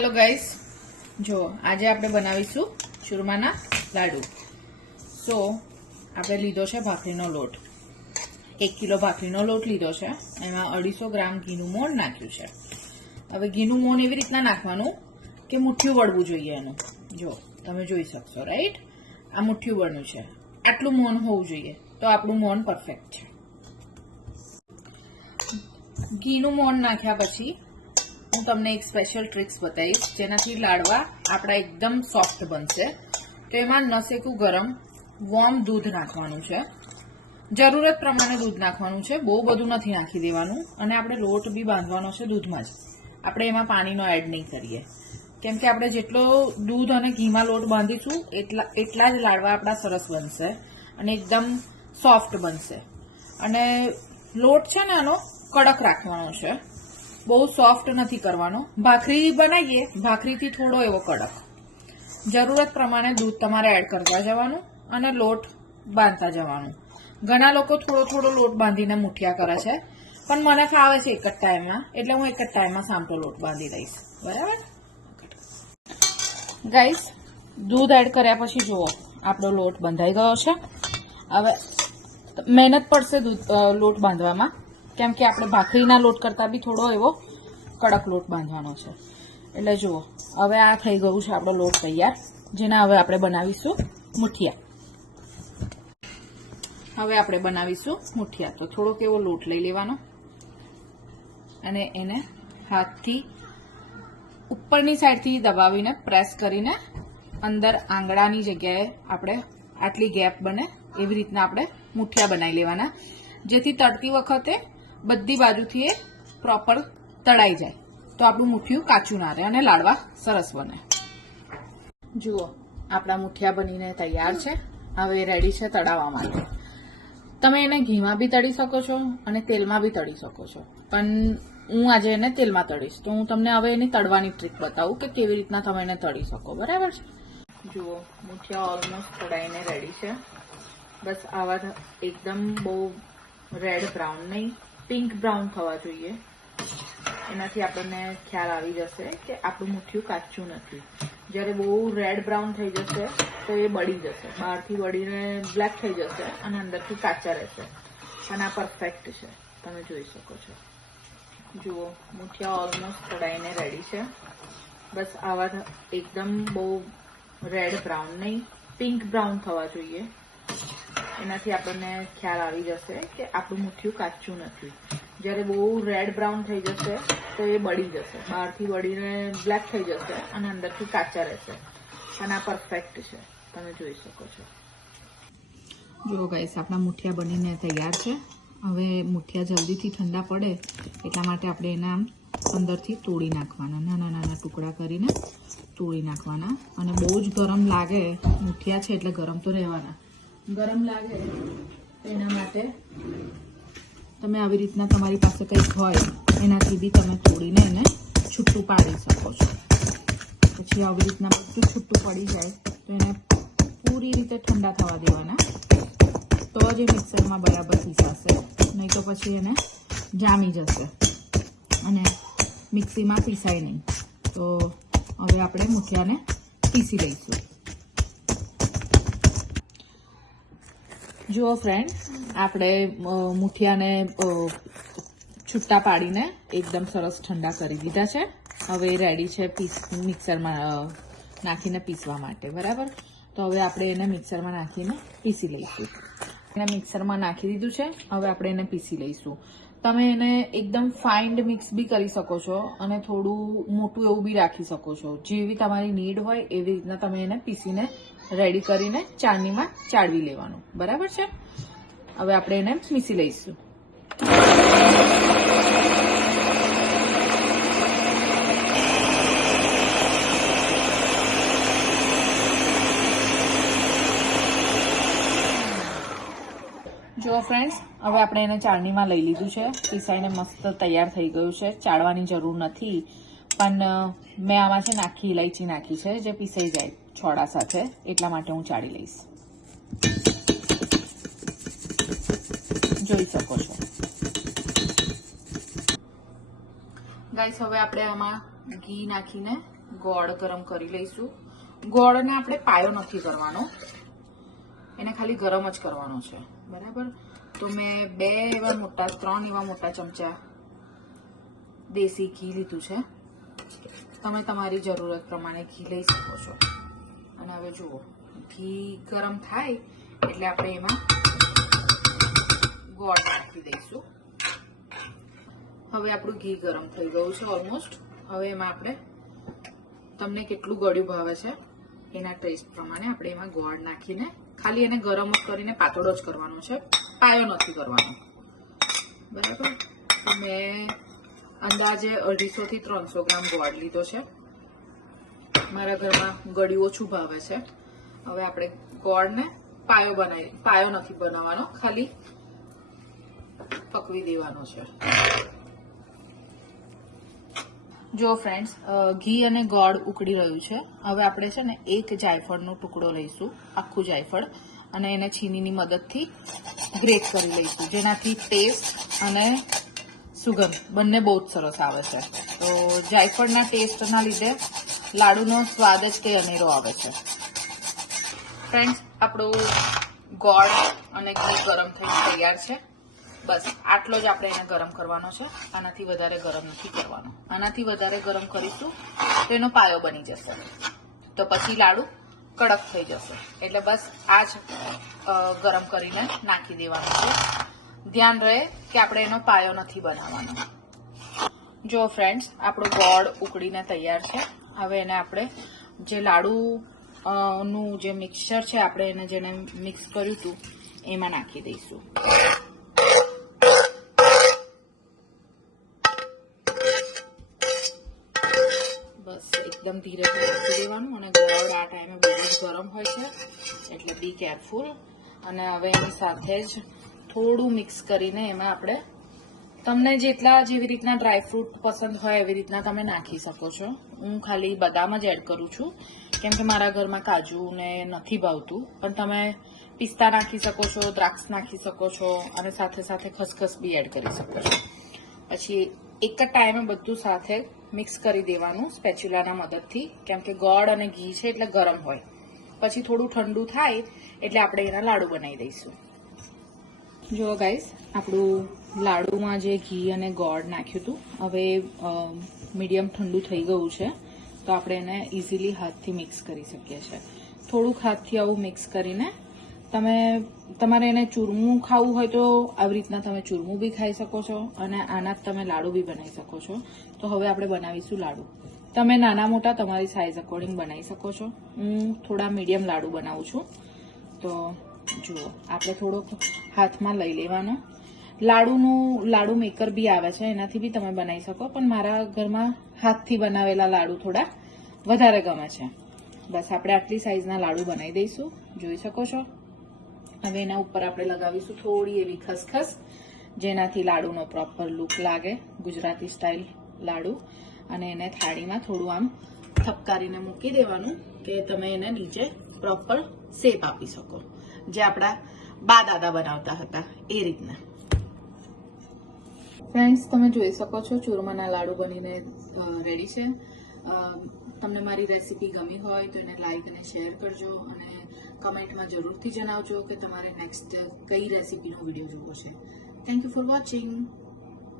Hello guys, જો આજે આપણે બનાવીશું ચૂરમાના લાડુ. સો આપણે લીધો છે ભાખરીનો લોટ. 1 કિલો ભાખરીનો લોટ લીધો છે. એમાં 250 ગ્રામ ઘીનું મોણ નાખ્યું છે. હવે ઘીનું મોણ એવી રીતના નાખવાનું કે મુઠ્ઠીયું વળવું જોઈએ એનું. જો તમે જોઈ શકશો, રાઈટ? આ મુઠ્ઠીયું વળનું છે. આટલું મોણ હોવું જોઈએ તો આપણું મોણ પરફેક્ટ છે. ઘીનું મોણ નાખ્યા પછી હું તમને એક સ્પેશિયલ ટ્રિક્સ બતાવીશ જેનાથી લાડવા આપણા એકદમ સોફ્ટ બનશે. તો એમાં નસેકું ગરમ વોર્મ દૂધ નાખવાનું છે. જરૂરત પ્રમાણે દૂધ નાખવાનું છે, બહુ બધું નથી નાખી દેવાનું. અને આપણે લોટ બી બાંધવાનો છે દૂધમાં જ, આપણે એમાં પાણીનો એડ નહીં કરીએ. કેમ કે આપણે જેટલો દૂધ અને ઘીમાં લોટ બાંધીશું એટલા જ લાડવા આપણા સરસ બનશે અને એકદમ સોફ્ટ બનશે. અને લોટ છે ને એનો કડક રાખવાનો છે, બહુ સોફ્ટ નથી કરવાનો. ભાખરી બનાવીએ, ભાખરીથી થોડો એવો કડક. જરૂરત પ્રમાણે દૂધ તમારે એડ કરતા જવાનું અને લોટ બાંધતા જવાનું. ઘણા લોકો થોડો થોડો લોટ બાંધીને મુઠિયા કરે છે, પણ મને ફાવે છે એક જ ટાઈમમાં, એટલે હું એક જ ટાઈમમાં સામટો લોટ બાંધી દઈશ. બરાબર ગાઈસ? દૂધ એડ કર્યા પછી જુઓ આપણો લોટ બંધાઈ ગયો છે. હવે મહેનત પડશે લોટ બાંધવામાં, કેમ કે આપણે ભાખરીના લોટ કરતાં બી થોડો એવો કડક લોટ બાંધવાનો છે. એટલે જુઓ હવે આ થઈ ગયું છે આપણો લોટ તૈયાર, જેના હવે આપણે બનાવીશું મુઠિયા. હવે આપણે બનાવીશું મુઠિયા. તો થોડોક એવો લોટ લઈ લેવાનો અને એને હાથથી ઉપરની સાઈડથી દબાવીને પ્રેસ કરીને અંદર આંગળાની જગ્યાએ આપણે આટલી ગેપ બને એવી રીતના આપણે મુઠિયા બનાવી લેવાના, જેથી તળતી વખતે બધી બાજુથી એ પ્રોપર તળાઈ જાય તો આપણું મુઠિયું કાચું ના રહે અને લાડવા સરસ બને. જુઓ આપણા મુઠિયા બનીને તૈયાર છે. હવે રેડી છે તળાવવા માટે. તમે એને ઘીમાં બી તળી શકો છો અને તેલમાં બી તળી શકો છો, પણ હું આજે એને તેલમાં તળીશ. તો હું તમને હવે એની તળવાની ટ્રીક બતાવું કે કેવી રીતના તમે એને તળી શકો. બરાબર છે? જુઓ મુઠિયા ઓલમોસ્ટ તળાઈને રેડી છે. બસ આવા એકદમ બહુ રેડ બ્રાઉન નહીં, પિંક બ્રાઉન થવા જોઈએ. એનાથી આપણને ખ્યાલ આવી જશે કે આપણું મુઠિયું કાચું નથી. જ્યારે બહુ રેડ બ્રાઉન થઈ જશે તો એ બળી જશે, બહારથી બળીને બ્લેક થઈ જશે અને અંદરથી કાચા રહેશે. અને આ પરફેક્ટ છે, તમે જોઈ શકો છો. જુઓ મુઠિયા ઓલમોસ્ટ તળાઈને રેડી છે. બસ આવા એકદમ બહુ રેડ બ્રાઉન નહીં, પિંક બ્રાઉન થવા જોઈએ. એનાથી આપણને ખ્યાલ આવી જશે કે આપણું મુઠિયું કાચું નથી. જ્યારે બહુ રેડ બ્રાઉન થઈ જશે તો એ બળી જશે, બહારથી બળીને બ્લેક થઈ જશે અને અંદરથી કાચા રહેશે. અને આ પરફેક્ટ છે, તમે જોઈ શકો છો. જુઓ ગાઈસ, આપણા મુઠિયા બનીને તૈયાર છે. હવે મુઠિયા જલ્દીથી ઠંડા પડે એટલા માટે આપણે એને આમ અંદરથી તોડી નાખવાના, નાના નાના ટુકડા કરીને તોડી નાખવાના. અને બહુ જ ગરમ લાગે, મુઠિયા છે એટલે ગરમ તો રહેવાના. ગરમ લાગે તો એના માટે તમે આવી રીતના તમારી પાસે કંઈક હોય એનાથી બી તમે તોડીને એને છૂટું પાડી શકો છો. પછી આવી રીતના બધું છૂટું પડી જાય તો એને પૂરી રીતે ઠંડા થવા દેવાના, તો જ એ મિક્સરમાં બરાબર પીસાશે. નહીં તો પછી એને જામી જશે અને મિક્સીમાં પીસાય નહીં. તો હવે આપણે મુઠિયાને પીસી લઈશું. જુઓ ફ્રેન્ડ, આપણે મુઠિયાને છૂટા પાડીને એકદમ સરસ ઠંડા કરી દીધા છે. હવે રેડી છે મિક્સરમાં નાખીને પીસવા માટે. બરાબર? તો હવે આપણે એને મિક્સરમાં નાખીને પીસી લઈશું. એને મિક્સરમાં નાખી દીધું છે, હવે આપણે એને પીસી લઈશું. તમે એને એકદમ ફાઇન્ડ મિક્સ બી કરી શકો છો અને થોડું મોટું એવું બી રાખી શકો છો. જેવી તમારી નીડ હોય એવી રીતના તમે એને પીસીને રેડી કરીને ચાળણીમાં ચાળવી લેવાનું. બરાબર છે? હવે આપણે એને પીસી લઈશું. જુઓ ફ્રેન્ડ્સ, હવે આપણે એને ચાળણીમાં લઈ લીધું છે. પીસાઈને મસ્ત તૈયાર થઈ ગયું છે. ચાળવાની જરૂર નથી, પણ મેં આમાં છે ને આખી ઇલાયચી નાખી છે જે પીસાઈ જાય છોડા સાથે, એટલા માટે હું ચાળી લઈશ. જોઈ શકો છો ગાઈસ. હવે આપણે આમાં ઘી નાખીને ગોળ ગરમ કરી લઈશું. ગોળને આપણે પાયો નથી કરવાનો, એને ખાલી ગરમ જ કરવાનો છે. બરાબર. તો મેં 3 એવા મોટા ચમચા દેશી ઘી લીધું છે. તમે તમારી જરૂરત પ્રમાણે ઘી લઈ શકો છો. અને હવે જુઓ, ઘી ગરમ થાય એટલે આપણે એમાં ગોળ નાખી દઈશું. હવે આપણું ઘી ગરમ થઈ ગયું છે ઓલમોસ્ટ. હવે એમાં આપણે તમને કેટલું ગળ્યું ભાવે છે એના ટેસ્ટ પ્રમાણે આપણે એમાં ગોળ નાખીને ખાલી એને ગરમ જ કરીને પાતળો જ કરવાનો છે, પાયો નથી કરવાનો. બરાબર. તો મેં અંદાજે 250 થી 300 ગ્રામ ગોળ લીધો છે. મારા ઘરમાં ગળ્યું ઓછું ભાવે છે. હવે આપણે ગોળને પાયો નથી બનાવવાનો, ખાલી પકવી દેવાનો છે. જો ફ્રેન્ડ્સ, ઘી અને ગોળ ઉકળી રહ્યું છે. હવે આપણે છે ને એક જાયફળનો ટુકડો લઈશું, આખું જાયફળ, અને એને છીનીની મદદથી ગ્રેટ કરી લઈશું, જેનાથી ટેસ્ટ અને સુગંધ બંને બહુ જ સરસ આવે છે. તો જાયફળના ટેસ્ટના લીધે લાડુનો સ્વાદ જ કંઈ અનેરો આવે છે. ફ્રેન્ડ્સ, આપણું ગોળ અને ઘી ગરમ થઈને તૈયાર છે. બસ આટલો જ આપણે એને ગરમ કરવાનો છે, આનાથી વધારે ગરમ નથી કરવાનો. આનાથી વધારે ગરમ કરીશું તો એનો પાયો બની જશે, તો પછી લાડુ કડક થઈ જશે. એટલે બસ આ જ ગરમ કરીને નાખી દેવાનું છે. ધ્યાન રહે કે આપણે એનો પાયો નથી બનાવવાનો. જો ફ્રેન્ડ્સ, આપણો ગોળ ઉકળીને તૈયાર છે. હવે એને આપણે જે લાડુ નું જે મિક્સચર છે, આપણે એને જેને મિક્સ કર્યું હતું એમાં નાખી દઈશું. બસ એકદમ ધીરે નાખી દેવાનું. અને ગોળ આ ટાઈમે બહુ જ ગરમ હોય છે, એટલે બી કેરફુલ. અને હવે એની સાથે જ થોડું મિક્સ કરીને એમાં આપણે તમને જેવી રીતના ડ્રાયફ્રૂટ પસંદ હોય એવી રીતના તમે નાખી શકો છો. હું ખાલી બદામ જ એડ કરું છું, કેમ કે મારા ઘરમાં કાજુ ને નથી ભાવતું. પણ તમે પિસ્તા નાખી શકો છો, દ્રાક્ષ નાખી શકો છો, અને સાથે સાથે ખસખસ બી એડ કરી શકો છો. પછી એક જ ટાઈમે બધું સાથે મિક્સ કરી દેવાનું સ્પેચ્યુલાના મદદથી, કેમ કે ગોળ અને ઘી છે એટલે ગરમ હોય. પછી થોડું ઠંડુ થાય એટલે આપણે એના લાડુ બનાવી દઈશું. જો ગાઈસ, આપણું લાડુમાં જે ઘી અને ગોળ નાખ્યું હતું, હવે મીડિયમ ઠંડુ થઈ ગયું છે. તો આપણે એને ઇઝીલી હાથથી મિક્સ કરી શકીએ છીએ. થોડુંક હાથથી આવું મિક્સ કરીને તમારે એને ચૂરમું ખાવું હોય તો આવી રીતના તમે ચૂરમું બી ખાઈ શકો છો, અને આના જ તમે લાડુ બી બનાવી શકો છો. તો હવે આપણે બનાવીશું લાડુ. તમે નાના મોટા તમારી સાઇઝ અકોર્ડિંગ બનાવી શકો છો. હું થોડા મીડિયમ લાડુ બનાવું છું. તો જુઓ, આપણે થોડોક હાથમાં લઈ લેવાનો. લાડુ મેકર બી આવે છે, એનાથી બી તમે બનાવી શકો, પણ મારા ઘરમાં હાથથી બનાવેલા લાડુ થોડા વધારે ગમે છે. બસ આપણે આટલી સાઈઝના લાડુ બનાવી દઈશું, જોઈ શકો છો. હવે એના ઉપર આપણે લગાવીશું થોડી એવી ખસખસ, જેનાથી લાડુનો પ્રોપર લુક લાગે, ગુજરાતી સ્ટાઇલ લાડુ. અને એને થાળીમાં થોડું આમ થપકારીને મૂકી દેવાનું, કે તમે એને નીચે પ્રોપર શેપ આપી શકો, જે આપણા બા દાદા બનાવતા હતા એ રીતના. ફ્રેન્ડ્સ, તમે જોઈ શકો છો ચૂરમાના લાડુ બનીને રેડી છે. તમને મારી રેસીપી ગમી હોય તો એને લાઈક અને શેર કરજો, અને કમેન્ટમાં જરૂરથી જણાવજો કે તમારે નેક્સ્ટ કઈ રેસીપીનો વિડીયો જોવો છે. Thank you for watching.